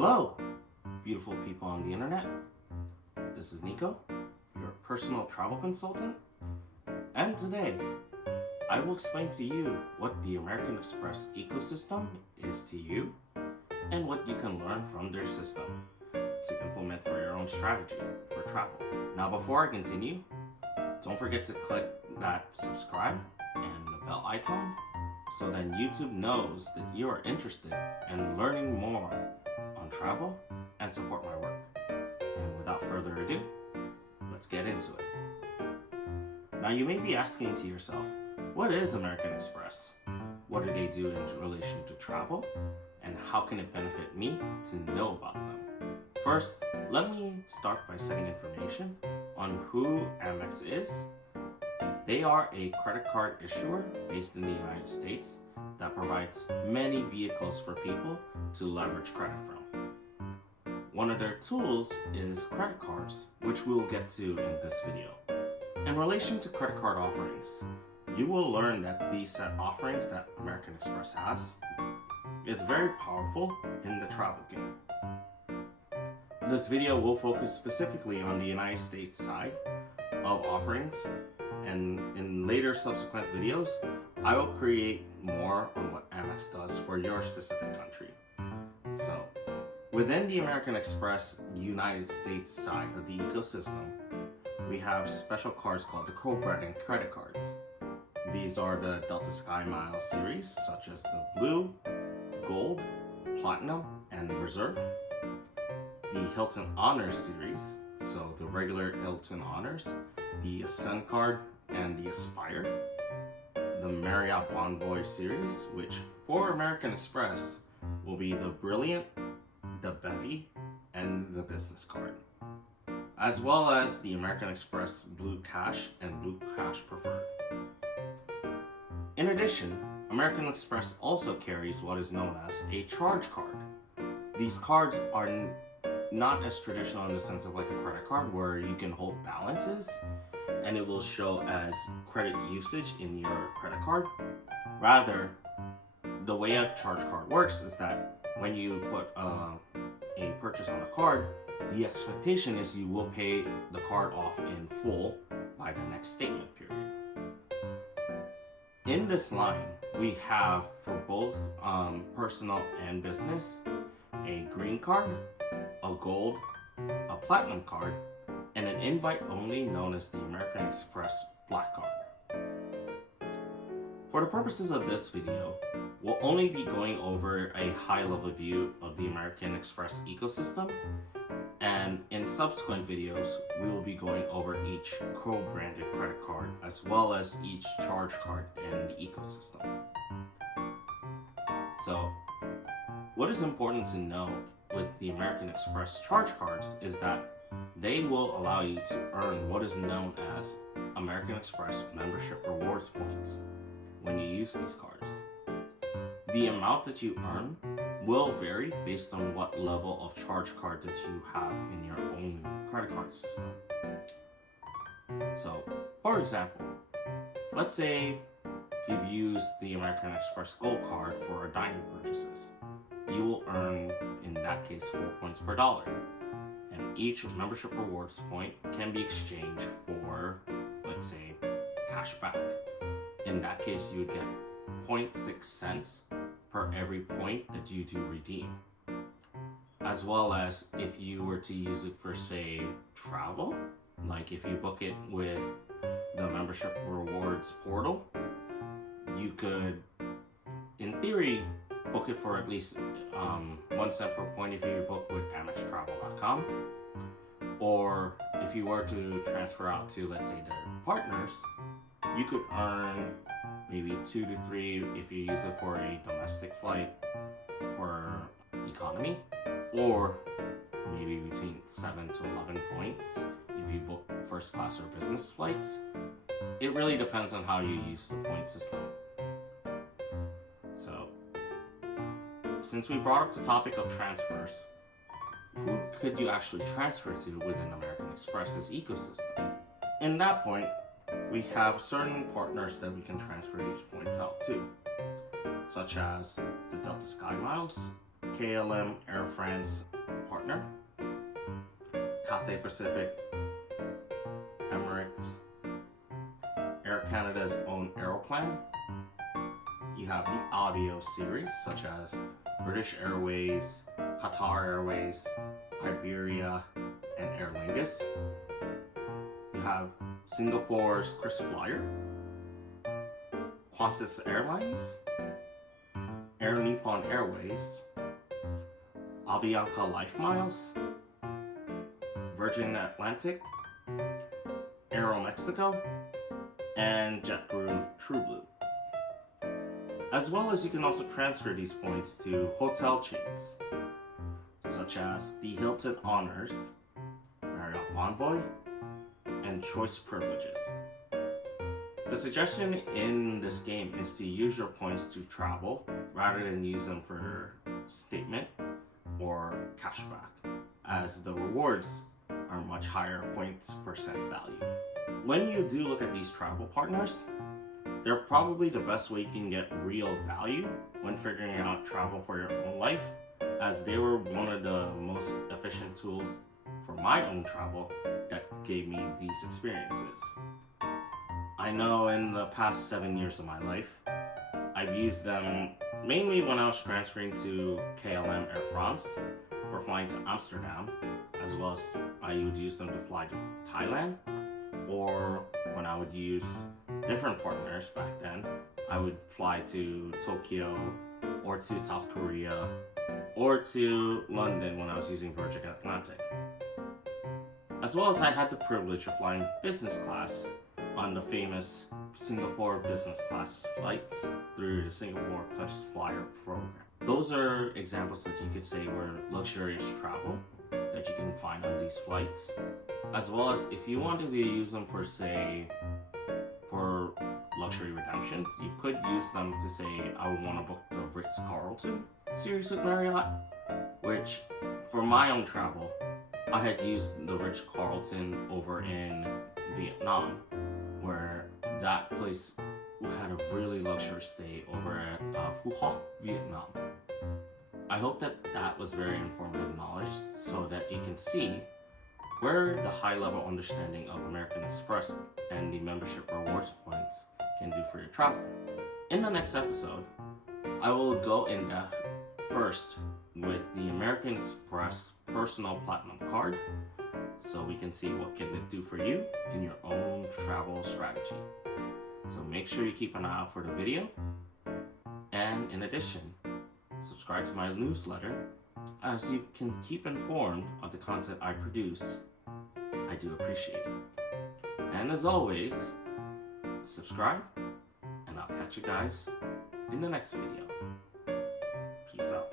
Hello, beautiful people on the internet. This is Nico, your personal travel consultant, and today I will explain to you what the American Express ecosystem is to you and what you can learn from their system to implement for your own strategy for travel. Now, before I continue, don't forget to click that subscribe and the bell icon so then YouTube knows that you are interested in learning more on travel and support my work. And without further ado, let's get into it. Now, you may be asking to yourself, what is American Express? What do they do in relation to travel? And how can it benefit me to know about them? First, let me start by setting information on who Amex is. They are a credit card issuer based in the United States that provides many vehicles for people to leverage credit from. One of their tools is credit cards, which we will get to in this video. In relation to credit card offerings, you will learn that these set offerings that American Express has is very powerful in the travel game. This video will focus specifically on the United States side of offerings, and in later subsequent videos, I will create more on what Amex does for your specific country. So, within the American Express United States side of the ecosystem, we have special cards called the co-branded credit cards. These are the Delta Sky Miles series, such as the Blue, Gold, Platinum, and Reserve. The Hilton Honors series, so the regular Hilton Honors, the Ascend card, and the Aspire. The Marriott Bonvoy series, which for American Express will be the Brilliant, the Bevy, and the Business card, as well as the American Express Blue Cash and Blue Cash Preferred. In addition, American Express also carries what is known as a charge card. These cards are not as traditional in the sense of like a credit card where you can hold balances and it will show as credit usage in your credit card. Rather, the way a charge card works is that when you put a purchase on a card, the expectation is you will pay the card off in full by the next statement period. In this line, we have for both personal and business, a green card, a gold, a platinum card, and an invite only known as the American Express Black Card. For the purposes of this video, we'll only be going over a high-level view of the American Express ecosystem, and in subsequent videos, we will be going over each co-branded credit card as well as each charge card in the ecosystem. So, what is important to know with the American Express charge cards is that they will allow you to earn what is known as American Express membership rewards points when you use these cards. The amount that you earn will vary based on what level of charge card that you have in your own credit card system. So, for example, let's say you've used the American Express Gold card for dining purchases. You will earn, in that case, 4 points per dollar. And each membership rewards point can be exchanged for, let's say, cash back. In that case, you would get 0.6 cents per every point that you do redeem. As well as if you were to use it for, say, travel, like if you book it with the membership rewards portal, you could, in theory, book it for at least 1 cent per point if you book with AmexTravel.com. Or if you were to transfer out to, let's say, their partners, you could earn maybe 2 to 3 if you use it for a domestic flight for economy, or maybe between 7 to 11 points if you book first class or business flights. It really depends on how you use the point system. So, since we brought up the topic of transfers, who could you actually transfer to within American Express's ecosystem? In that point, we have certain partners that we can transfer these points out to, such as the Delta Sky Miles KLM Air France partner, Cathay Pacific, Emirates, Air Canada's own Aeroplan. You have the Audio series such as British Airways, Qatar Airways, Iberia, and Aer Lingus. You have Singapore's KrisFlyer, Qantas Airlines, Air Nippon Airways, Avianca Life Miles, Virgin Atlantic, Aeromexico, and JetBlue TrueBlue. As well as you can also transfer these points to hotel chains, such as the Hilton Honors, Marriott Bonvoy, and Choice Privileges. The suggestion in this game is to use your points to travel rather than use them for statement or cashback, as the rewards are much higher points percent value. When you do look at these travel partners, they're probably the best way you can get real value when figuring out travel for your own life, as they were one of the most efficient tools for my own travel that gave me these experiences. I know in the past 7 years of my life, I've used them mainly when I was transferring to KLM Air France for flying to Amsterdam, as well as I would use them to fly to Thailand, or when I would use different partners back then, I would fly to Tokyo or to South Korea or to London when I was using Virgin Atlantic. As well as I had the privilege of flying business class on the famous Singapore business class flights through the Singapore Plus Flyer program. Those are examples that you could say were luxurious travel that you can find on these flights. As well as if you wanted to use them for, say, for luxury redemptions, you could use them to say, I would want to book the Ritz-Carlton series with Marriott, which for my own travel, I had used the Ritz-Carlton over in Vietnam, where that place had a really luxurious stay over at Phu Hoc, Vietnam. I hope that that was very informative knowledge so that you can see where the high-level understanding of American Express and the membership rewards points can do for your travel. In the next episode, I will go in depth first with the American Express Personal Platinum Card, so we can see what can it do for you in your own travel strategy. So make sure you keep an eye out for the video, and in addition, subscribe to my newsletter as you can keep informed of the content I produce. I do appreciate it. And as always, subscribe, and I'll catch you guys in the next video. Peace out.